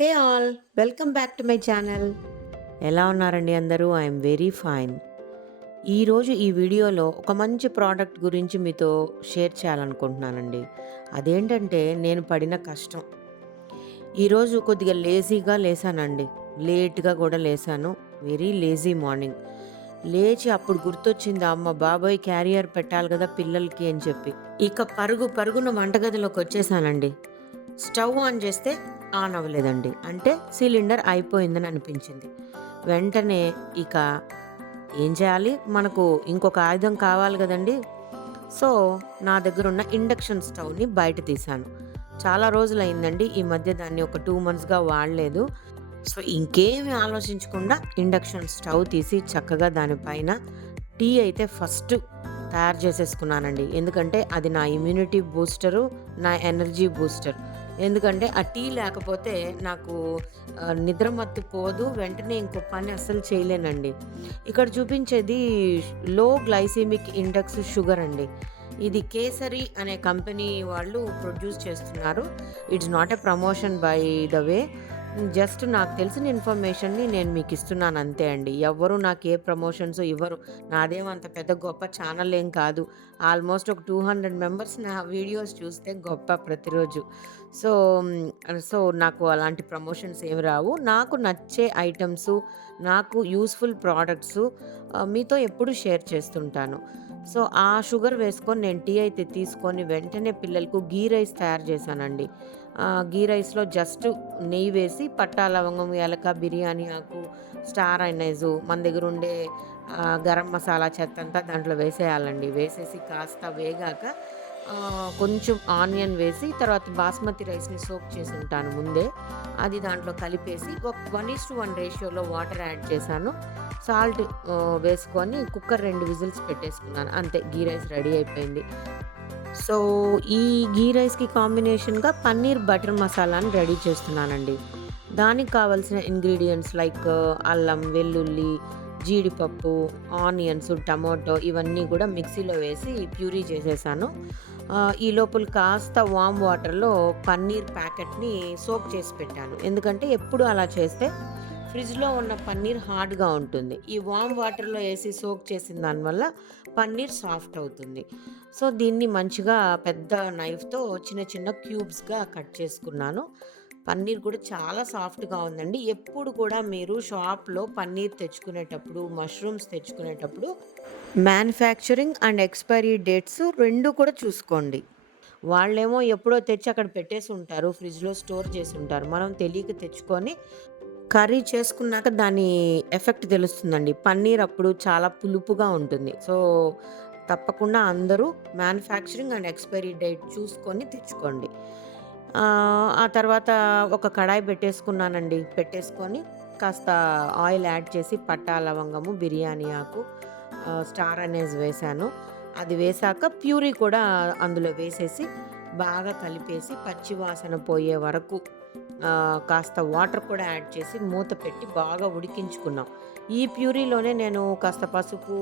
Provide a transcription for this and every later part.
Hey all welcome back to my channel. ఎలా ఉన్నారండి అందరూ? I'm very fine. ఈరోజు ఈ వీడియోలో ఒక మంచి ప్రోడక్ట్ గురించి మీతో షేర్ చేయాలనుకుంటున్నానండి. అదేంటంటే నేను పడిన కష్టం. ఈరోజు కొద్దిగా లేజీగా లేసానండి. లేట్గా కూడా లేసాను. Very lazy morning. లేచి అప్పుడు గుర్తొచ్చింది అమ్మ బాబాయ్ క్యారియర్ పెట్టాలి కదా పిల్లలకి అని చెప్పి. ఇక పరుగు పరుగున వంటగదిలోకి వచ్చేసానండి. స్టవ్ ఆన్ చేస్తే ఆన్ అవ్వలేదండి. అంటే సిలిండర్ అయిపోయిందని అనిపించింది. వెంటనే ఇక ఏం చేయాలి? మనకు ఇంకొక ఆయుధం కావాలి కదండి. సో నా దగ్గర ఉన్న ఇండక్షన్ స్టవ్ని బయట తీశాను. చాలా రోజులు అయిందండి ఈ మధ్య దాన్ని ఒక టూ మంత్స్గా వాడలేదు. సో ఇంకేమి ఆలోచించకుండా ఇండక్షన్ స్టవ్ తీసి చక్కగా దానిపైన టీ అయితే ఫస్ట్ తయారు చేసేసుకున్నానండి. ఎందుకంటే అది నా ఇమ్యూనిటీ బూస్టరు నా ఎనర్జీ బూస్టర్. ఎందుకంటే ఆ టీ లేకపోతే నాకు నిద్ర మత్తు పోదు. వెంటనే ఇంకో పని అస్సలు చేయలేనండి. ఇక్కడ చూపించేది లో గ్లైసెమిక్ ఇండెక్స్ షుగర్ అండి. ఇది కేసరి అనే కంపెనీ వాళ్ళు ప్రొడ్యూస్ చేస్తున్నారు. It's not a promotion by the way. Just నాకు తెలిసిన ఇన్ఫర్మేషన్ని నేను మీకు ఇస్తున్నాను అంతే అండి. ఎవ్వరు నాకు ఏ ప్రమోషన్స్ ఇవ్వరు. నాదేమంత పెద్ద గొప్ప ఛానల్ ఏం కాదు. ఆల్మోస్ట్ ఒక టూ హండ్రెడ్ మెంబర్స్ నా వీడియోస్ చూస్తే గొప్ప ప్రతిరోజు. సో సో నాకు అలాంటి ప్రమోషన్స్ ఏమి రావు. నాకు నచ్చే ఐటమ్స్ నాకు యూస్ఫుల్ ప్రోడక్ట్స్ మీతో ఎప్పుడు షేర్ చేస్తుంటాను. సో ఆ షుగర్ వేసుకొని నేను టీ అయితే తీసుకొని వెంటనే పిల్లలకు గీ రైస్ తయారు చేశానండి. గీ రైస్లో జస్ట్ నెయ్యి వేసి పట్టా లవంగం ఏలక బిర్యానీ ఆకు స్టార్ అయినైజు మన దగ్గర ఉండే గరం మసాలా చెత్త అంతా దాంట్లో వేసేయాలండి. వేసేసి కాస్త వేగాక కొంచెం ఆనియన్ వేసి తర్వాత బాస్మతి రైస్ని సోక్ చేసి ఉంటాను ముందే. అది దాంట్లో కలిపేసి ఒక వన్ ఈస్ టు వన్ రేషియోలో వాటర్ యాడ్ చేశాను. సాల్ట్ వేసుకొని కుక్కర్ రెండు విజిల్స్ పెట్టేసుకున్నాను. అంతే గీ రైస్ రెడీ అయిపోయింది. సో ఈ గీ రైస్కి కాంబినేషన్గా పన్నీర్ బటర్ మసాలాని రెడీ చేస్తున్నానండి. దానికి కావాల్సిన ఇంగ్రీడియంట్స్ లైక్ అల్లం వెల్లుల్లి జీడిపప్పు ఆనియన్స్ టమాటో ఇవన్నీ కూడా మిక్సీలో వేసి ప్యూరీ చేసేసాను. ఈ లోపల కాస్త వామ్ వాటర్లో పన్నీర్ ప్యాకెట్ని సోక్ చేసి పెట్టాను. ఎందుకంటే ఎప్పుడు అలా చేస్తే ఫ్రిడ్జ్లో ఉన్న పన్నీర్ హార్డ్గా ఉంటుంది. ఈ వామ్ వాటర్లో వేసి సోక్ చేసిన దానివల్ల పన్నీర్ సాఫ్ట్ అవుతుంది. సో దీన్ని మంచిగా పెద్ద నైఫ్తో చిన్న చిన్న క్యూబ్స్గా కట్ చేసుకున్నాను. పన్నీర్ కూడా చాలా సాఫ్ట్గా ఉందండి. ఎప్పుడు కూడా మీరు షాప్లో పన్నీర్ తెచ్చుకునేటప్పుడు మష్రూమ్స్ తెచ్చుకునేటప్పుడు మ్యానుఫ్యాక్చరింగ్ అండ్ ఎక్స్పైరీ డేట్స్ రెండు కూడా చూసుకోండి. వాళ్ళేమో ఎప్పుడో తెచ్చి అక్కడ పెట్టేసి ఉంటారు ఫ్రిడ్జ్లో స్టోర్ చేసి ఉంటారు. మనం తెలియక తెచ్చుకొని కర్రీ చేసుకున్నాక దాని ఎఫెక్ట్ తెలుస్తుందండి. పన్నీర్ అప్పుడు చాలా పులుపుగా ఉంటుంది. సో తప్పకుండా అందరూ మ్యానుఫ్యాక్చరింగ్ అండ్ ఎక్స్పైరీ డేట్ చూసుకొని తెచ్చుకోండి. ఆ, తర్వాత ఒక కడాయి పెట్టేసుకున్నానండి. పెట్టేసుకొని కాస్త ఆయిల్ యాడ్ చేసి పట్టా లవంగము బిర్యానీ ఆకు స్టార్ అనేసి వేశాను. అది వేశాక ప్యూరీ కూడా అందులో వేసేసి బాగా కలిపేసి పచ్చి వాసన పోయే వరకు కాస్త వాటర్ కూడా యాడ్ చేసి మూత పెట్టి బాగా ఉడికించుకున్నాం. ఈ ప్యూరీలోనే నేను కాస్త పసుపు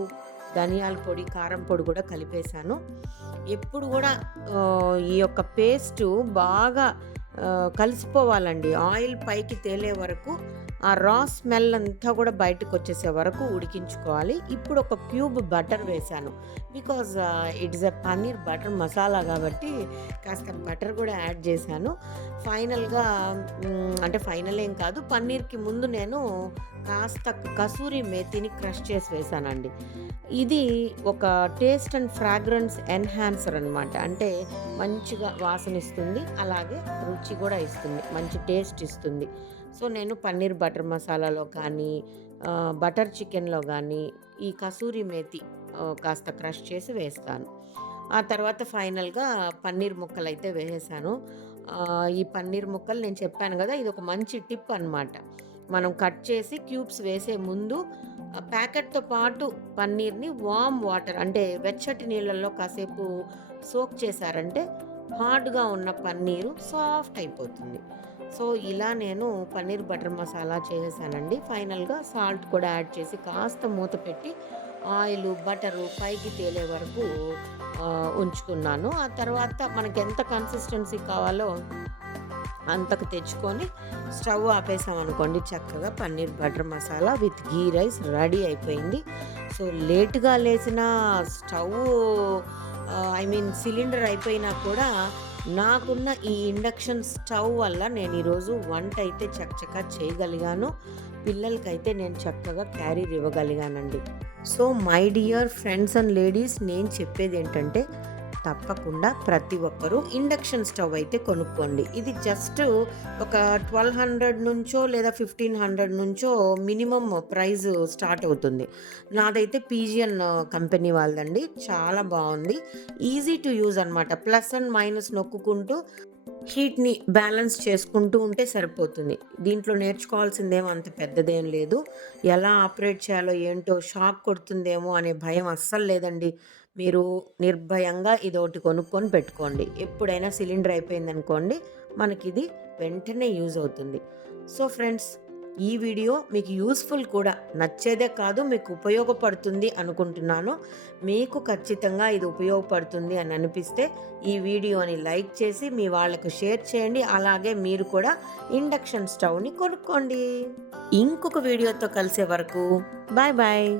ధనియాల పొడి కారం పొడి కూడా కలిపేశాను. ఎప్పుడు కూడా ఈ యొక్క పేస్టు బాగా కలిసిపోవాలండి. ఆయిల్ పైకి తేలే వరకు ఆ రా స్మెల్ అంతా కూడా బయటకు వచ్చేసే వరకు ఉడికించుకోవాలి. ఇప్పుడు ఒక క్యూబ్ బటర్ వేశాను. Because it's a paneer butter masala కాబట్టి కాస్త బటర్ కూడా యాడ్ చేశాను. ఫైనల్గా అంటే ఫైనల్ ఏం కాదు పన్నీర్కి ముందు నేను కాస్త కసూరి మేతిని క్రష్ చేసి వేశానండి. ఇది ఒక టేస్ట్ అండ్ ఫ్రాగ్రెన్స్ ఎన్హాన్సర్ అనమాట అంటే మంచిగా వాసన ఇస్తుంది అలాగే రుచి కూడా ఇస్తుంది మంచి టేస్ట్ ఇస్తుంది. సో నేను పన్నీర్ బటర్ మసాలాలో కానీ బటర్ చికెన్లో కానీ ఈ కసూరి మేతి కాస్త క్రష్ చేసి వేస్తాను. ఆ తర్వాత ఫైనల్గా పన్నీర్ ముక్కలు అయితే వేసేసాను ఈ పన్నీర్ ముక్కలు నేను చెప్పాను కదా ఇది ఒక మంచి టిప్ అన్నమాట. మనం కట్ చేసి క్యూబ్స్ వేసే ముందు ప్యాకెట్తో పాటు పన్నీర్ని వామ్ వాటర్ అంటే వెచ్చటి నీళ్ళల్లో కాసేపు సోక్ చేశారంటే హార్డ్గా ఉన్న పన్నీరు సాఫ్ట్ అయిపోతుంది. సో ఇలా నేను పన్నీర్ బటర్ మసాలా చేసేసానండి. ఫైనల్గా సాల్ట్ కూడా యాడ్ చేసి కాస్త మూత పెట్టి ఆయిల్ బటరు పైకి తేలే వరకు ఉంచుకున్నాను. ఆ తర్వాత మనకి ఎంత కన్సిస్టెన్సీ కావాలో అంతకు తెచ్చుకొని స్టవ్ ఆపేసాం అనుకోండి చక్కగా paneer butter masala with ghee rice ready అయిపోయింది. సో లేటుగా లేచిన స్టవ్ ఐ మీన్ సిలిండర్ అయిపోయినా కూడా నాకున్న ఈ ఇండక్షన్ స్టవ్ వల్ల నేను ఈరోజు వంట అయితే చక్కగా చేయగలిగాను. పిల్లలకైతే నేను చక్కగా career ఇవ్వగలిగానండి. So my dear friends and ladies నేను చెప్పేది ఏంటంటే తప్పకుండా ప్రతి ఒక్కరూ ఇండక్షన్ స్టవ్ అయితే కొనుక్కోండి. ఇది జస్ట్ ఒక ట్వెల్వ్ హండ్రెడ్ నుంచో లేదా ఫిఫ్టీన్ హండ్రెడ్ నుంచో మినిమం ప్రైస్ స్టార్ట్ అవుతుంది. నాదైతే పీజియన్ కంపెనీ వాళ్ళదండి. చాలా బాగుంది. ఈజీ టు యూజ్ అనమాట ప్లస్ అండ్ మైనస్ నొక్కుకుంటూ హీట్ని బ్యాలెన్స్ చేసుకుంటూ ఉంటే సరిపోతుంది. దీంట్లో నేర్చుకోవాల్సిందేమో అంత పెద్దదేం లేదు. ఎలా ఆపరేట్ చేయాలో ఏంటో షాక్ కొడుతుందేమో అనే భయం అస్సలు లేదండి. మీరు నిర్భయంగా ఇది ఒకటి కొనుక్కొని పెట్టుకోండి. ఎప్పుడైనా సిలిండర్ అయిపోయింది అనుకోండి మనకి ఇది వెంటనే యూజ్ అవుతుంది. సో ఫ్రెండ్స్ ఈ వీడియో మీకు యూస్ఫుల్ కూడా నచ్చేదే కాదు మీకు ఉపయోగపడుతుంది అనుకుంటున్నాను. మీకు ఖచ్చితంగా ఇది ఉపయోగపడుతుంది అని అనిపిస్తే ఈ వీడియోని లైక్ చేసి మీ వాళ్ళకు షేర్ చేయండి. అలాగే మీరు కూడా ఇండక్షన్ స్టవ్ని కొనుక్కోండి. ఇంకొక వీడియోతో కలిసే వరకు బాయ్ బాయ్.